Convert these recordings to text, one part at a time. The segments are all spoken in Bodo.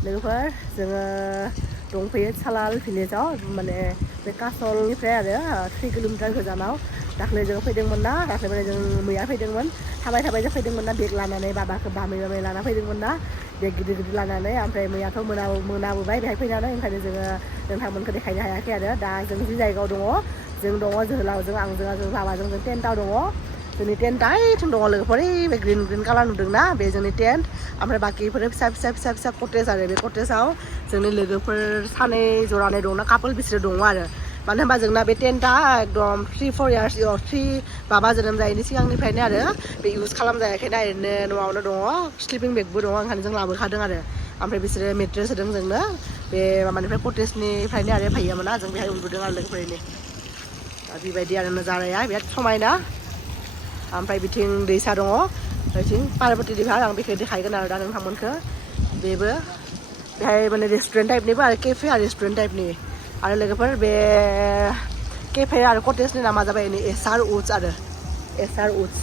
लोगोफोर जोङो दंफैयो सालाल भिलेजाव माने बे कासलनिफ्राय आरो 3 किल'मिटार गोजानाव दाख्लै जों फैदोंमोन ना दाख्लै माने जों मैया फैदोंमोन थाबाय थाबाय जों फैदोंमोन ना बेग लानानै बाबाखौ बामै लाना फैदोंमोन ना बेग गिदिर गिदिर लानानै ओमफ्राय मैयाथ' मोनाबोबाय बेहाय फैनानै ओंखायनो जोङो नोंथांमोनखौ देखायनो हायाखै आरो दा जों जि जायगायाव दङ जों दङ जोहोलावजों आंजों जों बाबाजों जों टेन्टआव दङ जोंनि टेन्टआ ओइथिं दङ लोगोफोर बे ग्रिन कालार नुदोंना बे जोंनि टेन्ट ओमफ्राय बाकिफोर फिसा कटेज आरो बे कटेजाव जोंनि लोगोफोर सानै जरानै दंना कापोल बिसोरो दङ आरो मानो होनबा जोंना बे टेन्टआ एकदम 3-4 इयार्स 3 बाबा जोनोम जायैनि सिगांनिफ्रायनो आरो बे इउज खालामजायाखैना ओरैनो न'आवनो दङ स्लिपिं बेगबो दङ ओंखायनो जों लाबोखादों आरो ओमफ्राय बिसोरो मेट्रेस होदों जोंनो बे माबानिफ्राय कटेजनिफ्रायनो आरो फैयोमोन ना जों बेहाय उन्दुदों आरो लोगोफोरनि बेबायदि आरो नजाराया बिराद समायना ओमफ्राय बिथिं दैसा दङ बिथिं पार्बती दिभार आं बेखौ देखायगोन आरो दा नोंथांमोनखौ बेबो बेहाय माने रेस्टुरेन्ट टाइपनिबो आरो केफे आरो रेस्टुरेन्ट टाइपनि आरो लोगोफोर बे केफे आरो कटेजनि नामा जाबाय एसार उड्स आरो एसार उड्स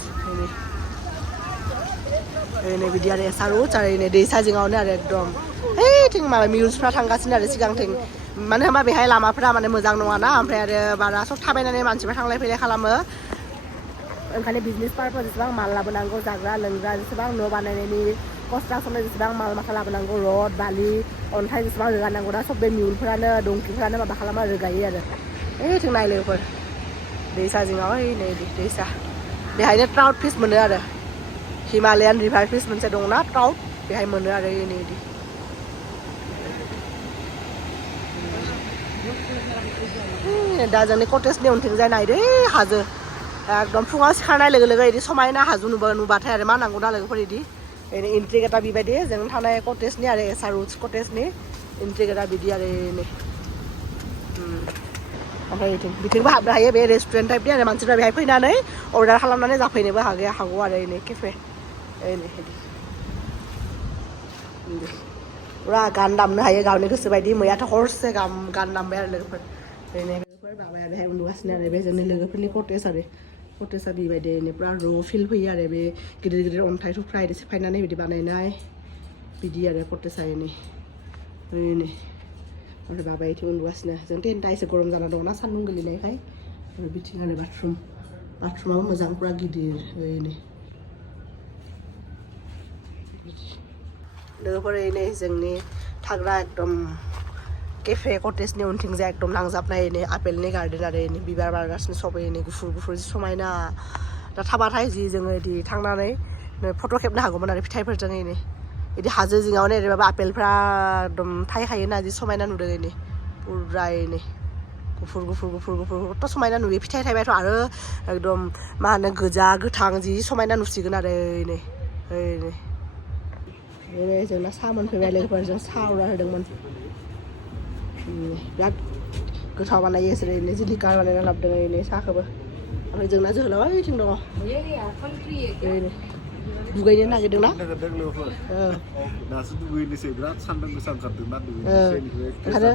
नै बिदि आरो एसार उड्स आरो नै दैसा जिङावनो आरो एकदम ओइथिं माबा मिउसफ्रा थांगासिनो आरो सिगांथिं मानो होनबा बेहाय लामाफ्रा माने मोजां नङाना ओमफ्राय आरो बारा सब थाबायनानै मानसिफ्रा थांलाय फैलाय खालामो ओंखायनो बिजनेस पारपस जेसेबां माल लाबोनांगौ जाग्रा लोंग्रा जेसेबां न' बानायनायनि कनस्ट्राक्सननि जेसेबां माल माथा लाबोनांगौ रड बालि अन्थाइ जेसेबां रोगानांगौ दा सब बे मिउलफोरानो दंकिफोरानो माबा खालामो रोगायो आरो ओइथिं नाय लोगोफोर दैसा जिङाव ओइ नै दैसा बेहायनो ट्राउट फिस मोनो आरो हिमालयान रिभार फिस मोनसे दंना ट्राउट बेहाय मोनो आरो नै इदि दा जोंनि कटेजनि उनथिंजाय नायदो हाजो एकदम फुङाव सिखारनाय लोगो लोगो बिदि समायना हाजो नुबाथाय आरो मा नांगौ दा लोगोफोर बिदि इन्ट्रि गेटा बेबायदि जों थानाय कटेजनि आरो एसार उड्स कटेजनि इन्ट्रि गेटा बिदि आरो नै ओमफ्राय बिथिंबो हाबनो हायो बे रेस्टुरेन्ट टाइपनि आरो मानसिफ्रा बेहाय फैनानै अर्डार खालामनानै जाफैनोबो हागौ आरो नै केफे नै पुरा गान दामनो हायो गावनि गोसो बायदि मैयाथ' हरसे गान दामबाय आरो लोगोफोर लोगोफोर बाबाया बेहाय उन्दुगासिनो आरो बे जोंनि लोगोफोरनि कटेज आरो कटेजआ बेबायदि पुरा र' फिल फैयो आरो बे गिदिर गिदिर अन्थाइ थुख्रा बिदि सेफायनानै बिदि बानायनाय बिदि आरो कटेजआ नै ओमफ्राय बाबाया बिथिं उन्दुगासिनो जों टेन्टआ एसे गरम जाना दंना सान्दुं गोलैनायखाय आरो बिथिं आरो बाथरुमाबो मोजां पुरा गिदिर नै लोगोफोर नै जोंनि थाग्रा एकदम केफे कटेजनि उनथिंजाय एकदम नांजाबनाय नै आपेलनि गार्डेन आरो नै बिबार बारगासिनो सब नै गुफुर समायना दा थाबाथाय जि जोङो बिदि थांनानै फट' खेबनो हागौमोन आरो फिथाइफोरजों नै बिदि हाजो जिङावनो ओरैबाबो आपेलफ्रा एकदम थाइखायोना जि समायना नुदों नै पुरा नै गुफुर खथ' समायना नुयो फिथाइ थाइबायथ' आरो एकदम मा होनो गोजा गोथां जि समायना नुसिगोन आरो नै जोंना साहा मोनफैबाय लोगोफोर जों साहा अर्डार होदोंमोन बिराद गोथाव बानायो इसोरो ओरैनो जिलिकार बानायना लाबोदों ओरैनो साहाखौबो ओमफ्राय जोंना जोहोलावा ओइथिं दङ ओरैनो दुगैनो नागिरदोंना दासो दुगैनोसै बिराद सान्दुं गोसा ओंखारदोंना ओंखायनो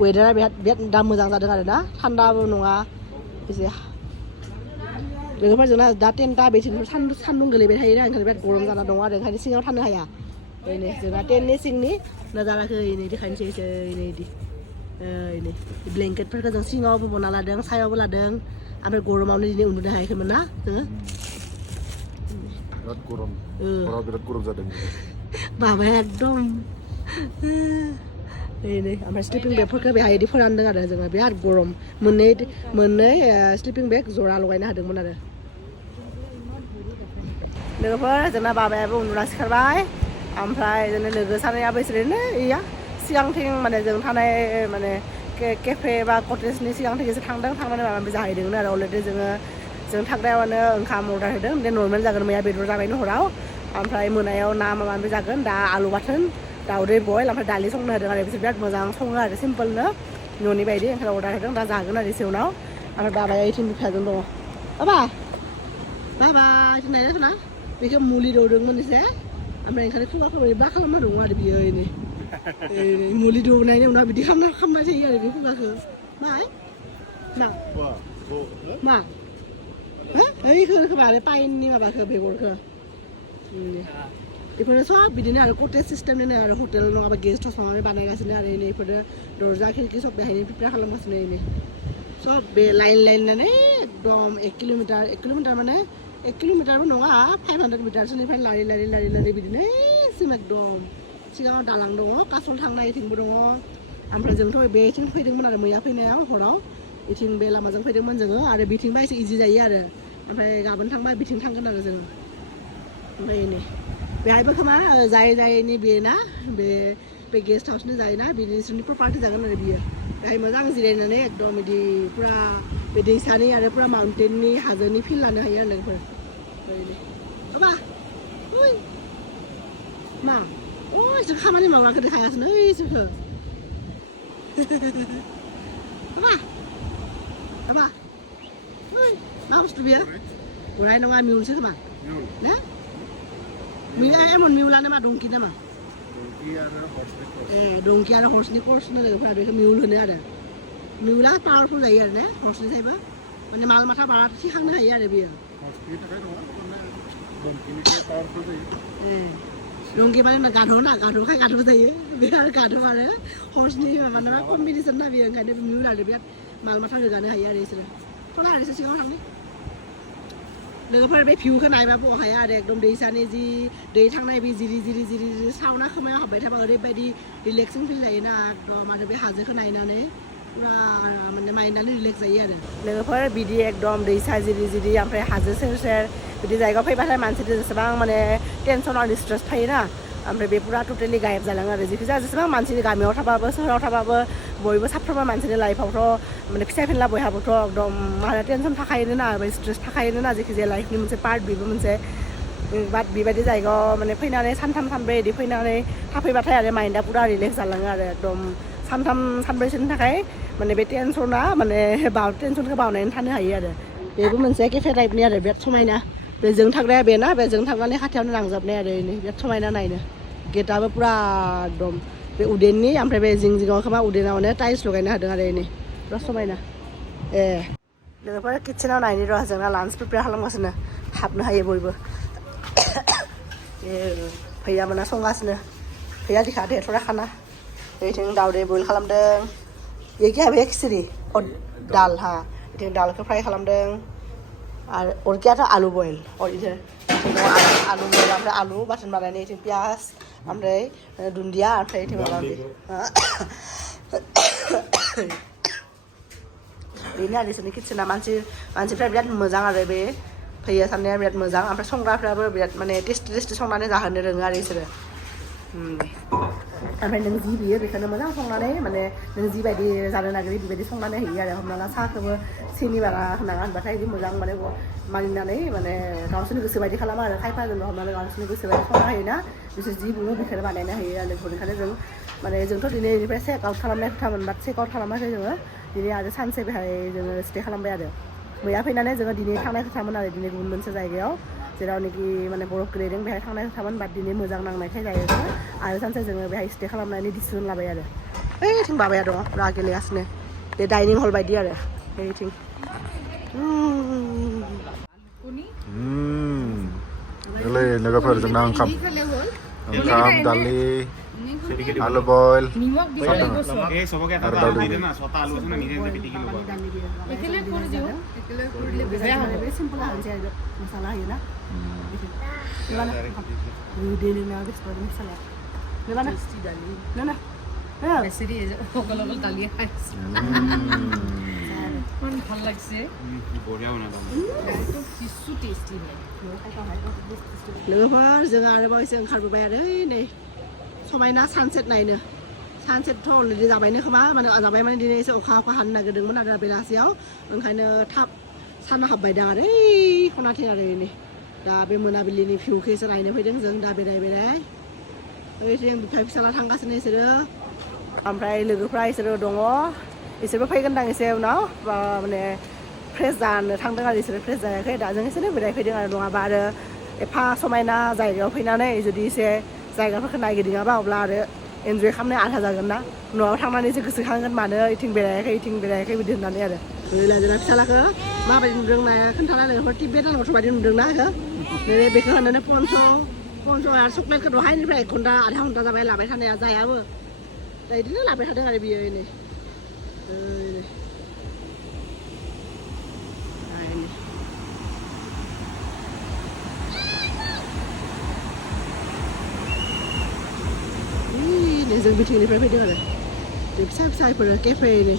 वेदारा बिराद दा मोजां जादों आरो ना थान्दाबो नङा एसे लोगोफोर जोंना दा टेन्टआ बेथिं सान्दुं गोलैबाय थायोना ओंखायनो बिराद गरम जाना दङ आरो ओंखायनो सिङाव थानो हाया नै जोंना टेन्टनि सिंनि नाजाराखै नै देखायनोसै नै इदि नै ब्लेंकेटफोरखौ जों सिङावबो बना लादों सायावबो लादों ओमफ्राय गरमावनो दिनै उन्दुनो हायाखैमोन ना जोङो बिराद गरम जादों बाबाया एकदम नै ओमफ्राय स्लिपिं बेगफोरखौ बेहाय इदि फोरानदों आरो जोङो बिराद गरम मोननै स्लिपिं बेग जरा लगायना होदोंमोन आरो लोगोफोर जोंना बाबायाबो उन्दुना सिखारबाय ओमफ्राय जोंनि लोगो सानैयाबो इसोरैनो इया सिगांथिं माने जों थानाय माने केफे बा कटेजनि सिगांथिं एसे थांनानै माबा माबि जाहैदोंमोन आरो अलरेडि जों थाग्रायावनो ओंखाम अर्डार होदों बे नर्मेल जागोन मैया बेदर जाबायनो हराव ओमफ्राय मोनायाव ना माबा माबि जागोन दा आलु बाथोन दाउदै बयल ओमफ्राय दालि संनो होदों आरो बिसोर बिराद मोजां सङो आरो सिम्पोलनो न'नि बायदि ओंखायनो अर्डार होदों दा जागोन आरो एसे उनाव ओमफ्राय बाबाया इथिं बिफाजों दङ बाबा इथिं नायनाय ना बेखौ मुलि दौदोंमोन एसे ओमफ्राय ओंखायनो खुगाखौ बोरैबा खालामना दङ आरो बियो नै मुलि दौनायनि उनाव बिदि खालामनाय जायो आरो बे खुगाखौ मा ओइखौ माने पाइननि माबाखौ बेगरखौ बेफोरो सब बिदिनो आरो कटेज सिस्टेमनिनो आरो हटेल नङाबा गेस्ट हाउस माबा बानायगासिनो आरो बेफोरो दरजा खिरखि सब बेहायनो प्रिपेयार खालामगासिनो एनै सब बे लाइन माने एकदम 1 किल'मिटार माने 1 किल'मिटारबो नङा 500 मिटारसोनिफ्राय लारि बिदिनो सिम एकदम सिगाङाव दालां दङ कासल थांनाय इथिंबो दङ ओमफ्राय जोंथ' बेथिं फैदोंमोन आरो मैया फैनायाव हराव इथिं बे लामाजों फैदोंमोन जोङो आरो बिथिंबा एसे इजि जायो आरो ओमफ्राय गाबोन थांबा बिथिं थांगोन आरो जोङो ओमफ्राय नै बेहायबो खोमा जायनि बे ना बे गेस्ट हाउसनि जायोना बिसोरनि प्रपार्टि जागोन आरो बियो बेहाय मोजां जिरायनानै एकदम बिदि पुरा बे दैसानि आरो पुरा माउन्टेननि हाजोनि फिल लानो हायो आरो लोगोफोर मा ओइ मा ओइ जों खामानि मावग्राखौ देखायासैनो ओइ जोंखौ मा ओइ मा बुस्थु बियो गराय नङा मिउलसो खोमा ना मिउलानो मा दंकि नामा दंकि आरो हर्सनि कर्स लोगोफोरा बेखौ मिउल होनो आरो मिउला पावारफुल जायो आरो ना हर्सनिफ्रायबो माने माल माथा बारा थिखांनो हायो आरो बियो दंकि माने गाधखाय गाध जायो बे आरो गाध आरो हर्सनि माबा कम्बिनेसन ना बेयो ओंखायनो मिउल आरो बिराद माल माथा रोगानो हायो आरो बिसोरो फला आरो सिगाङाव थांनो लोगोफोर बे भिउखौ नायबा बहा हाया आरो एकदम दैसानि जि दै थांनाय बे जिरि सावना खोमायाव हाबबाय थाबा ओरैबायदि रिलेक्सिं फिल जायोना एकदम आरो बे हाजोखौ नायनानै पुरा माने माइन्डआनो रिलेक्स जायो आरो लोगोफोर बिदि एकदम दैसा जिरि ओमफ्राय हाजो सेर बिदि जायगायाव फैबाथाय मानसिफोर जेसेबां माने टेनसन आरो स्ट्रेस थायोना ओमफ्राय बे पुरा टटेलि गायब जालाङो आरो जिखि जाया जेसेबां मानसिनि गामियाव थाबाबो सोहोराव थाबाबो बयबो साफ्रोमबो मानसिनि लाइफआवथ' माने फिसा फिनला बयहाबोथ' एकदम माने टेनसन थाखायोना स्ट्रेस थाखायोना जेखि जाया लाइफनि मोनसे पार्ट बेबो मोनसे बाट बेबायदि जायगायाव माने फैनानै सानथाम सानब्रै बिदि फैनानै थाफैबाथाय आरो माइन्डआ पुरा रिलेक्स जालाङो आरो एकदम सानथाम सानब्रैसोनि थाखाय माने बे टेनसना माने टेनसनखौ बावनानै थानो हायो आरो बेबो मोनसे केफे टाइपनि आरो बिराद समायना बेजों थाग्राया बेना बेजों थांनानै खाथियावनो लांजाबनाय आरो बिराद समायना नायनो गेटआबो पुरा एकदम बे उदेननि ओमफ्राय बे जिङाव खोमा उदेनावनो टाइल्स लगायनो हादों आरो बिराद समायना लोगोफोर किटसेनाव नायनि र' जोंना लान्च प्रिपेयार खालामगासिनो हाबनो हायो बयबो भैया मोना संगासिनो भैया दिखा दे थोड़ा खाना बेथिं दाउदै बयल खालामदों ये भैया खिचड़ी दाल हा बिथिं दालखौ फ्राय खालामदों आरो अरकियाथ' आलु बयल इधर आलु बयल ओमफ्राय आलु बाथोन बानायनाय इथिं पियाज ओमफ्राय दुन्दिया ओमफ्राय इथिं माबा बेनो आरो बिसोरनि किटसेना मानसिफ्रा बिराद मोजां आरो बे भैया साननाया बिराद मोजां ओमफ्राय संग्राफ्राबो बिराद माने टेस्टि संनानै जाहोनो रोङो आरो बिसोरो ओमफ्राय नों जि बियो बेखौनो मोजां संनानै माने नों जिबायदि जानो नागिरो बेबायदि संनानै होयो आरो हमना ला साहाखौबो सिनि बारा होनाङा होनबाथाय बिदि मोजां माने मानिनानै माने गावसोरनि गोसो बायदि खालामो आरो खायफा जों हमनानै गावसोरनि गोसो बायदि संना होयोना बिसोर जि बुङो बेखौनो बानायना होयो आरो बेनिखायनो जों माने जोंथ' दिनै बेनिफ्राय चेक आउट खालामनाय खोथामोन बाट चेक आउट खालामाखै जोङो दिनै आरो सानसे बेहाय जोङो स्टे खालामबाय आरो मैया फैनानै जोङो दिनै थांनाय खोथामोन आरो दिनै गुबुन मोनसे जायगायाव जेरावनोखि माने बरफ गोलैदों बेहाय थांनाय खोथामोन बाट दिनै मोजां नांनायखाय जायो आरो सानसे जोङो बेहाय स्टे खालामनायनि डिसिसन लाबाय आरो ओइथिं बाबाया दङ पुरा गेलेगासिनो बे डाइनिं हल बायदि आरो ओइथिं लोगोफोर जोंना ओंखाम दालि आलु बयल আৰু দালি सिम्पल हाल्छ मसाला होइन लोगोफोर जों आरोबाव एसे ओंखारबोबाय आरो नै समायना सानसेट नायनो सानसेटथ' अलरेडि जाबायनो खोमा माने जाबाय माने दिनै एसे अखा हानो नागिरदोंमोन आरो बेलासियाव ओंखायनो थाब सान हाबबाय दा आरो खनाथिं आरो नै दा बे मोनाबिलिनि भिउखौ एसे नायनो फैदों जों दा बेराय ओइथिं बिफा फिसाला थांगासिनो बिसोरो ओमफ्राय लोगोफ्रा बिसोरो दङ बिसोरबो फैगोनदां एसे उनाव माने फ्रेस जानो थांदों आरो बिसोरो फ्रेस जायाखै दा जों एसे बेरायफैदों आरो नङाबा आरो एफा समायना जायगायाव फैनानै जुदि एसे जायगाफोरखौ नायगिदिङाबा अब्ला आरो एन्जय खालामनाय आधा जागोन ना न'आव थांनानैसो गोसोखांगोन मानो इथिं बेरायाखै बिदि होननानै आरो जोंना फिसालाखौ माबायदि नुदों नाया खोन्थाना लोगोफोर टिबेट आंनावथ' बायदि नुदोंना बेखौ होननानै पन्स' स्पन्सरा चक्लेटखौ दहायनिफ्राय घन्टा आधा घन्टा जाबाय लाबाय थानाया जायाबो दा बिदिनो लाबाय थादों आरो बियो नै जों बिथिंनिफ्राय फैदों आरो दै फिसा फिसाफोर केफे नै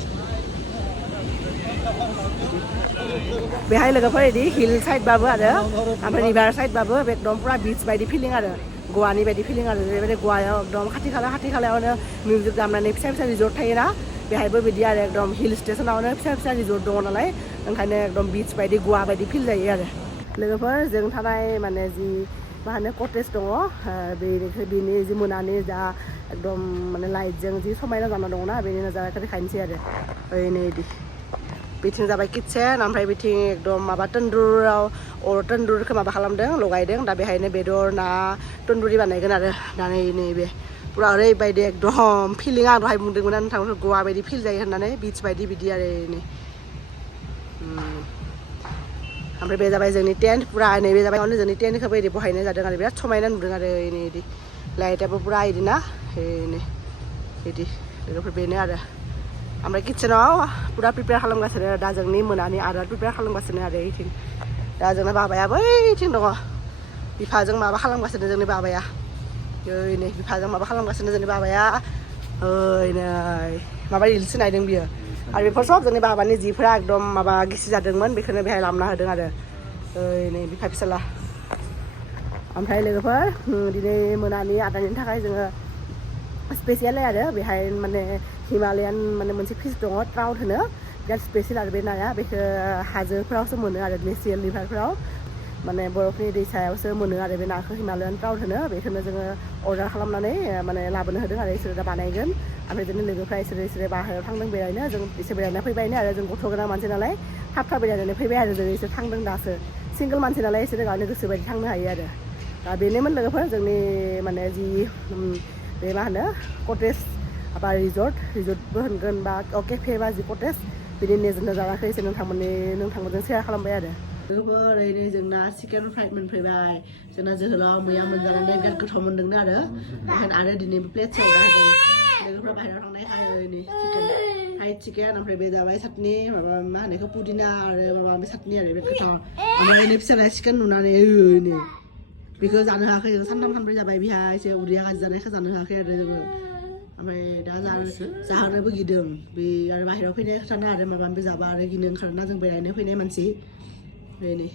बेहाय लोगोफोर बिदि हिल साइडबाबो आरो ओमफ्राय रिभार साइडबाबो एकदम पुरा बीच बायदि फिलिं आरो गवानि बायदि फिलिं आरो बेबायदि गवायाव एकदम खाथि खालायावनो मिउजिक दामनानै फिसा फिसा रिजर्ट थायोना बेहायबो बिदि आरो एकदम हिल स्टेसनावनो फिसा फिसा रिजर्ट दङ नालाय ओंखायनो एकदम बीच बायदि गवा बायदि फिल जायो आरो लोगोफोर जों थानाय माने जि मा होनो कटेज दङ बेनि जि मोनानि जा एकदम माने लाइटजों जि समायना जाना दङना बेनि नजाराखौ देखायनोसै आरो नै इदि बिथिं जाबाय किटचेन ओमफ्राय बिथिं एकदम माबा तन्दुरखौ माबा खालामदों लगायदों दा बेहायनो बेदर ना तन्दुरि बानायगोन आरो दा नैबे पुरा ओरैबायदि एकदम फिलिं आं दहाय बुंदोंमोन ना नोंथांमोनखौ गवा बायदि फिल जायो होननानै बीच बायदि बिदि आरो नै ओमफ्राय बे जाबाय जोंनि टेन्ट पुरा नैबे जाबाय जोंनि टेन्टखौबो बिदि बहायनाय जादों आरो बिराद समायना नुदों आरो नै इदि लाइटआबो पुरा इदि ना नै इदि लोगोफोर बेनो आरो ओमफ्राय किटचेनाव पुरा प्रिपेयार खालामगासिनो दा जोंनि मोनानि आदार प्रिपेयार खालामगासिनो आरो इथिं दा जोंना बाबाया बैथिं दङ बिफाजों माबा खालामगासिनो जोंनि बाबाया नै बिफाजों माबा खालामगासिनो जोंनि बाबाया नै माबा रिल्स नायदों बियो आरो बेफोर सब जोंनि बाबानि जिफोरा एकदम माबा गिसि जादोंमोन बेखौनो बेहाय लामना होदों आरो नै बिफा फिसाला ओमफ्राय लोगोफोर दिनै मोनानि आदारनि थाखाय जोङो स्पेसियेल आरो बेहाय माने हिमालयान माने मोनसे फिस दङ ट्राउट होनो बिराद स्पेसियेल आरो बे नाया बेखौ हाजोफ्रावसो मोनो आरो ग्लेसियेल रिभारफ्राव माने बरफनि दैसायावसो मोनो आरो बे नाखौ हिमालयान ट्राउट होनो बेखौनो जोङो अर्डार खालामनानै माने लाबोनो होदों आरो इसोरो दा बानायगोन ओमफ्राय जोंनि लोगोफ्रा इसोरो बाहेरायाव थांदों बेरायनो जों एसे बेरायना फैबायनो आरो जों गथ' गोनां मानसि नालाय थाब बेरायनानै फैबाय आरो जों एसे थांदों दासो सिंगोल मानसि नालाय इसोरो गावनि गोसो बायदि थांनो हायो आरो दा बेनोमोन लोगोफोर जोंनि माने जि बे मा होनो कटेज बा रिजर्टबो होनगोन बा केफे बा जि कटेज बिनि नजाराखौ एसे नोंथांमोनजों सेयार खालामबाय आरो लोगोफोर ओरैनो जोंना चिकेन फ्राइड मोनफैबाय जोंना जोहोलाव मैया मोनजानानै बिराद गोथाव मोनदोंनो आरो दिनैबो प्लेट सावना होदों लोगोफ्रा बाहेरायाव थांनायखाय नै फ्राइड चिकेन ओमफ्राय बे जाबाय चाटनि माबा मा होनो बेखौ पुदिना आरो माबा बे चाटनि आरो बिराद गोथाव ओमफ्राय नै फिसाला चिकेन नुनानै नै बेखौ जानो होआखै जों सानथाम सानब्रै जाबाय बेहा एसे उदैया गाज्रि जानायखौ जानो होआखै आरो जोङो ओमफ्राय दा जाहोनोबो गिदों बे आरो बाहेरायाव फैनाय खोथाना आरो माबा माबि जाबा आरो गिनो ओंखारोना जों बेरायनो फैनाय मानसि नै